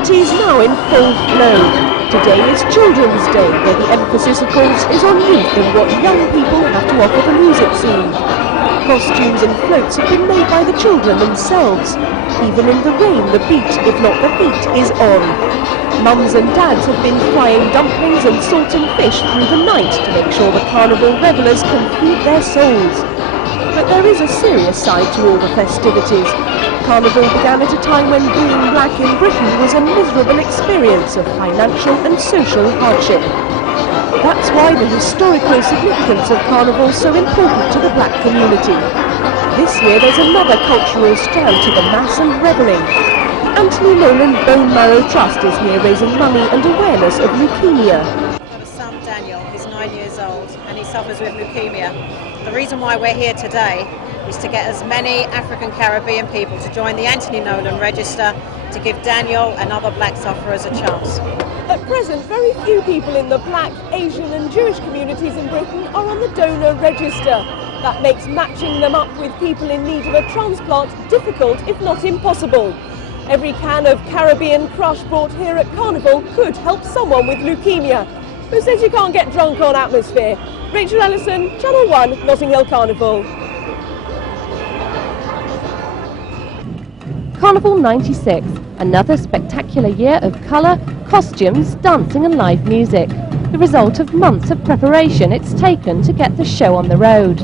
party's now in full flow. Today is Children's Day, where the emphasis, of course, is on youth and what young people have to offer the music scene. Costumes and floats have been made by the children themselves. Even in the rain, the beat, if not the heat, is on. Mums and dads have been frying dumplings and salting fish through the night to make sure the carnival revellers can feed their souls. But there is a serious side to all the festivities. Carnival began at a time when being black in Britain was a miserable experience of financial and social hardship. That's why the historical significance of Carnival is so important to the black community. This year there's another cultural strand to the mass and revelling. The Anthony Nolan Bone Marrow Trust is here raising money and awareness of leukemia. I've got a son, Daniel, he's 9 years old and he suffers with leukemia. The reason why we're here today is to get as many African Caribbean people to join the Anthony Nolan Register to give Daniel and other black sufferers a chance. At present, very few people in the black, Asian and Jewish communities in Britain are on the donor register. That makes matching them up with people in need of a transplant difficult, if not impossible. Every can of Caribbean Crush brought here at Carnival could help someone with leukemia. Who says you can't get drunk on atmosphere? Rachel Ellison, Channel 1, Notting Hill Carnival. Carnival 96, another spectacular year of colour, costumes, dancing and live music. The result of months of preparation it's taken to get the show on the road.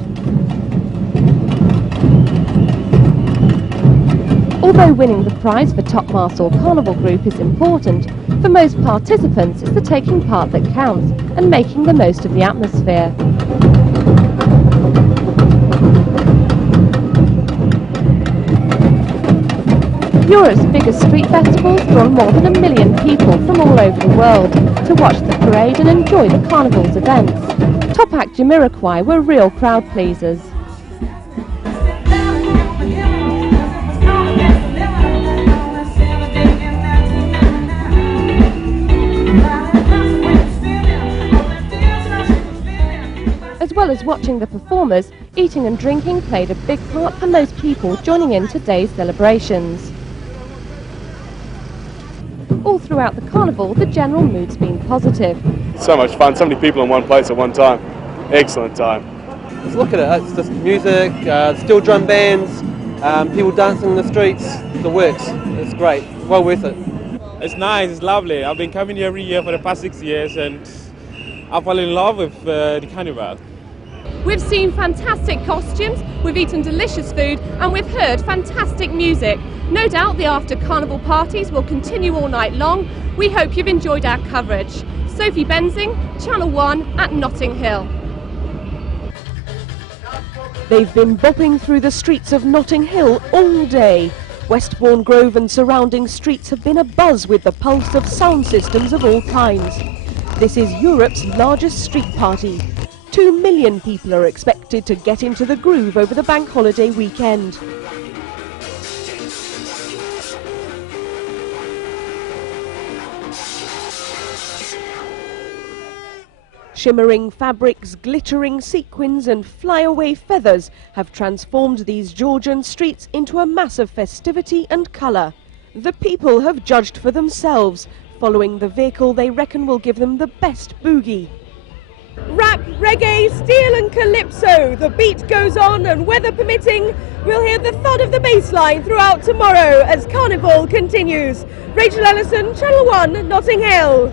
Although winning the prize for Top Mast or Carnival Group is important, for most participants it's the taking part that counts and making the most of the atmosphere. Europe's biggest street festivals draw more than 1 million people from all over the world to watch the parade and enjoy the Carnival's events. Top act Jamiroquai were real crowd pleasers. watching the performers, eating and drinking played a big part for most people joining in today's celebrations. All throughout the carnival, the general mood's been positive. So much fun, so many people in one place at one time. Excellent time. Just look at it, it's just music, steel drum bands, people dancing in the streets, the works. It's great, well worth it. It's nice, it's lovely. I've been coming here every year for the past 6 years and I fell in love with the Carnival. We've seen fantastic costumes, we've eaten delicious food and we've heard fantastic music. No doubt the after carnival parties will continue all night long. We hope you've enjoyed our coverage. Sophie Benzing, Channel 1 at Notting Hill. They've been bopping through the streets of Notting Hill all day. Westbourne Grove and surrounding streets have been abuzz with the pulse of sound systems of all kinds. This is Europe's largest street party. 2 million people are expected to get into the groove over the bank holiday weekend. Shimmering fabrics, glittering sequins and flyaway feathers have transformed these Georgian streets into a mass of festivity and colour. The people have judged for themselves, following the vehicle they reckon will give them the best boogie. Rap, reggae, steel and calypso. The beat goes on and weather permitting, we'll hear the thud of the bass line throughout tomorrow as Carnival continues. Rachel Ellison, Channel 1, Notting Hill.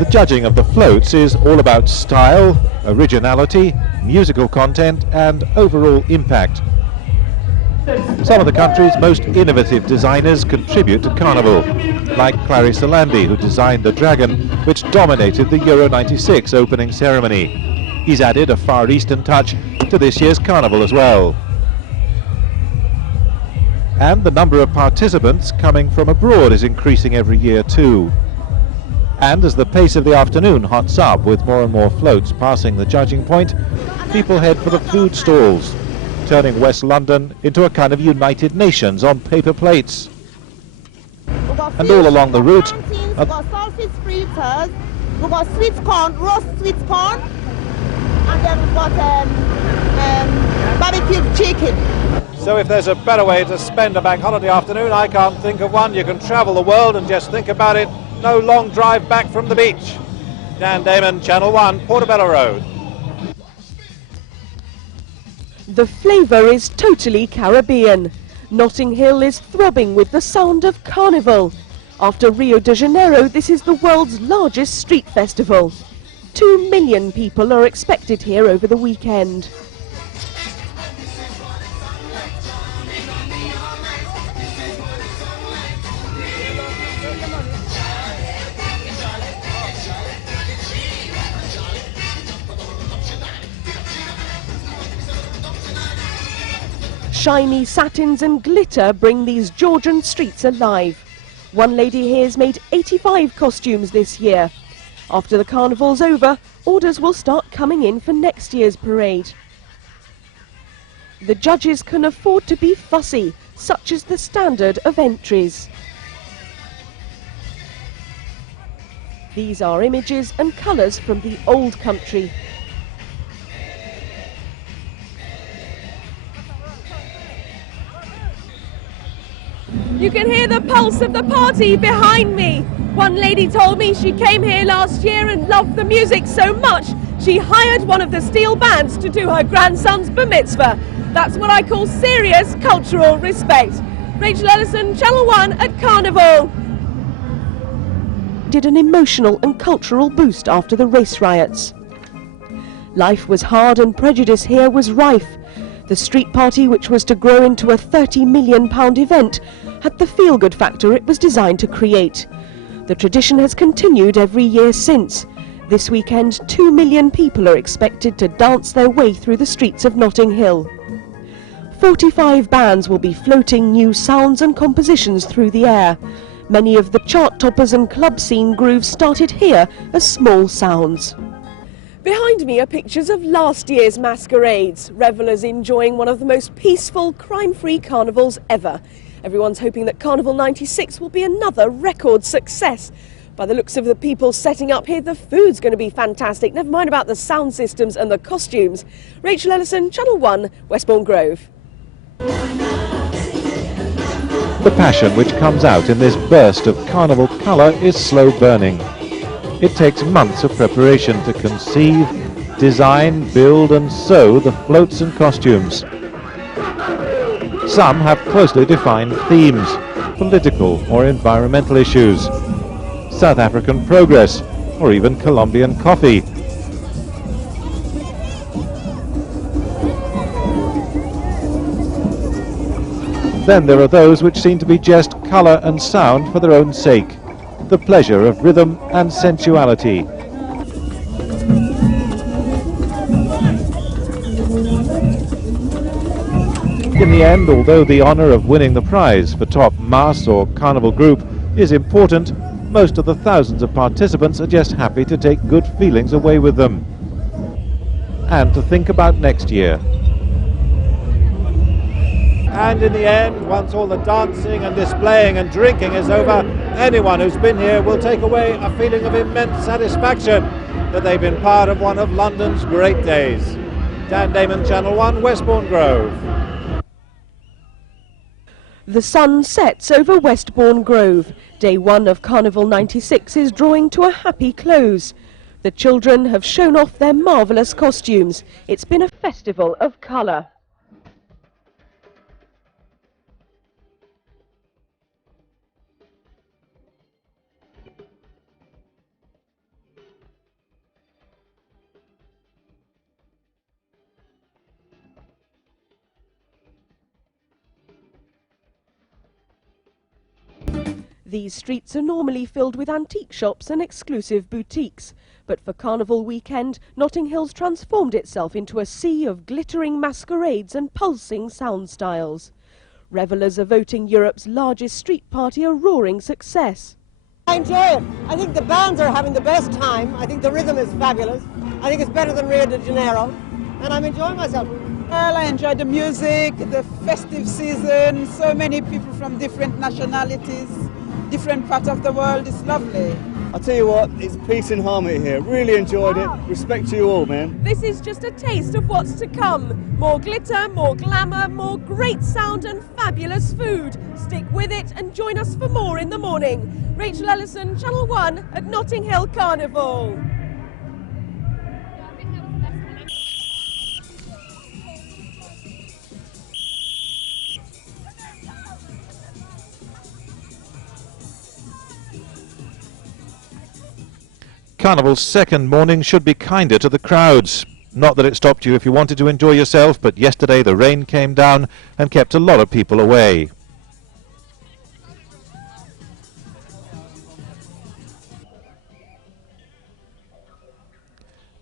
The judging of the floats is all about style, originality, musical content and overall impact. Some of the country's most innovative designers contribute to Carnival, like Clarissa Lambie, who designed the dragon which dominated the Euro 96 opening ceremony. He's added a Far Eastern touch to this year's Carnival as well. And the number of participants coming from abroad is increasing every year too. And as the pace of the afternoon hots up with more and more floats passing the judging point, people head for the food stalls, turning West London into a kind of United Nations on paper plates. And all along the route, we've got saltfish fritters, we've got sweet corn, roast sweet corn, and then we've got barbecued chicken. So if there's a better way to spend a bank holiday afternoon, I can't think of one. You can travel the world and just think about it. No long drive back from the beach. Dan Damon, Channel 1, Portobello Road. The flavour is totally Caribbean. Notting Hill is throbbing with the sound of Carnival. After Rio de Janeiro, this is the world's largest street festival. 2 million people are expected here over the weekend. Shiny satins and glitter bring these Georgian streets alive. One lady here has made 85 costumes this year. After the carnival's over, orders will start coming in for next year's parade. The judges can afford to be fussy, such as the standard of entries. These are images and colours from the old country. You can hear the pulse of the party behind me. One lady told me she came here last year and loved the music so much she hired one of the steel bands to do her grandson's bar mitzvah. That's what I call serious cultural respect. Rachel Ellison, Channel 1 at Carnival. Did an emotional and cultural boost after the race riots. Life was hard and prejudice here was rife. The street party, which was to grow into a £30 million event, had the feel-good factor it was designed to create. The tradition has continued every year since. This weekend, 2 million people are expected to dance their way through the streets of Notting Hill. 45 bands will be floating new sounds and compositions through the air. Many of the chart toppers and club scene grooves started here as small sounds. Behind me are pictures of last year's masquerades, revellers enjoying one of the most peaceful, crime-free carnivals ever. Everyone's hoping that Carnival 96 will be another record success. By the looks of the people setting up here, the food's going to be fantastic. Never mind about the sound systems and the costumes. Rachel Ellison, Channel 1, Westbourne Grove. The passion which comes out in this burst of carnival colour is slow burning. It takes months of preparation to conceive, design, build and sew the floats and costumes. Some have closely defined themes, political or environmental issues, South African progress, or even Colombian coffee. Then there are those which seem to be just colour and sound for their own sake, the pleasure of rhythm and sensuality. In the end, although the honour of winning the prize for top mass or carnival group is important, most of the thousands of participants are just happy to take good feelings away with them and to think about next year. And in the end, once all the dancing and displaying and drinking is over, anyone who's been here will take away a feeling of immense satisfaction that they've been part of one of London's great days. Dan Damon, Channel 1, Westbourne Grove. The sun sets over Westbourne Grove. Day 1 of Carnival 96 is drawing to a happy close. The children have shown off their marvellous costumes. It's been a festival of colour. These streets are normally filled with antique shops and exclusive boutiques, but for Carnival weekend, Notting Hill's transformed itself into a sea of glittering masquerades and pulsing sound styles. Revellers are voting Europe's largest street party a roaring success. I enjoy it. I think the bands are having the best time. I think the rhythm is fabulous. I think it's better than Rio de Janeiro, and I'm enjoying myself. Well, I enjoy the music, the festive season, so many people from different nationalities, different parts of the world. It's lovely. I'll tell you what, it's peace and harmony here. Really enjoyed it. Respect to you all, man. This is just a taste of what's to come. More glitter, more glamour, more great sound and fabulous food. Stick with it and join us for more in the morning. Rachel Ellison, Channel 1 at Notting Hill Carnival. Carnival's second morning should be kinder to the crowds. Not that it stopped you if you wanted to enjoy yourself, but yesterday the rain came down and kept a lot of people away.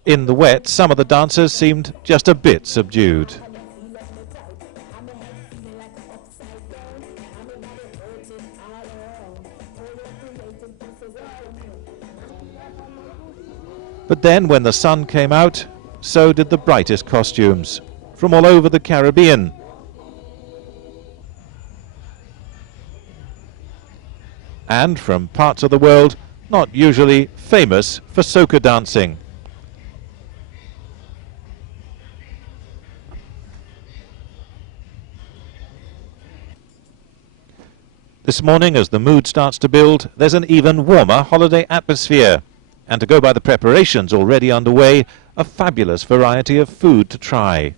In the wet, some of the dancers seemed just a bit subdued. But then, when the sun came out, so did the brightest costumes, from all over the Caribbean. And from parts of the world not usually famous for soca dancing. This morning, as the mood starts to build, there's an even warmer holiday atmosphere. And to go by the preparations already underway, a fabulous variety of food to try.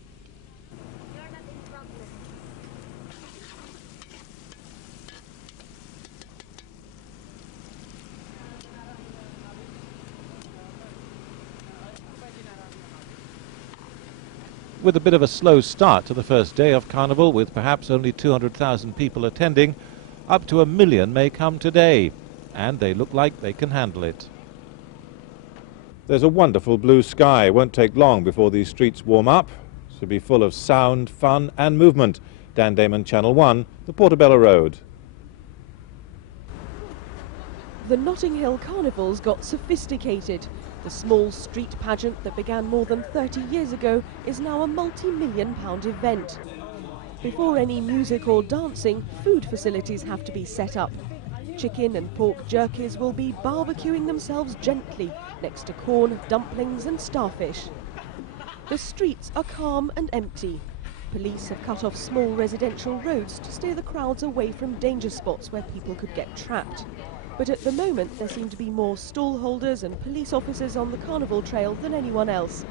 With a bit of a slow start to the first day of Carnival, with perhaps only 200,000 people attending, up to 1 million may come today, and they look like they can handle it. There's a wonderful blue sky. It won't take long before these streets warm up. It should be full of sound, fun and movement. Dan Damon, Channel 1, the Portobello Road. The Notting Hill Carnivals got sophisticated. The small street pageant that began more than 30 years ago is now a multi-million-pound event. Before any music or dancing, food facilities have to be set up. chicken and pork jerkies will be barbecuing themselves gently next to corn, dumplings and starfish. The streets are calm and empty. Police have cut off small residential roads to steer the crowds away from danger spots where people could get trapped. But at the moment there seem to be more stall holders and police officers on the Carnival trail than anyone else.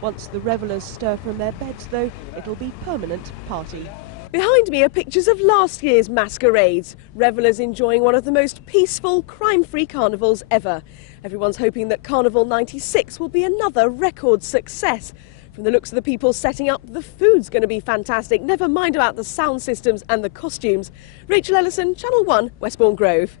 Once the revellers stir from their beds though, it'll be permanent party. Behind me are pictures of last year's masquerades. Revellers enjoying one of the most peaceful, crime-free carnivals ever. Everyone's hoping that Carnival 96 will be another record success. From the looks of the people setting up, the food's going to be fantastic. Never mind about the sound systems and the costumes. Rachel Ellison, Channel 1, Westbourne Grove.